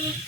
Thank you.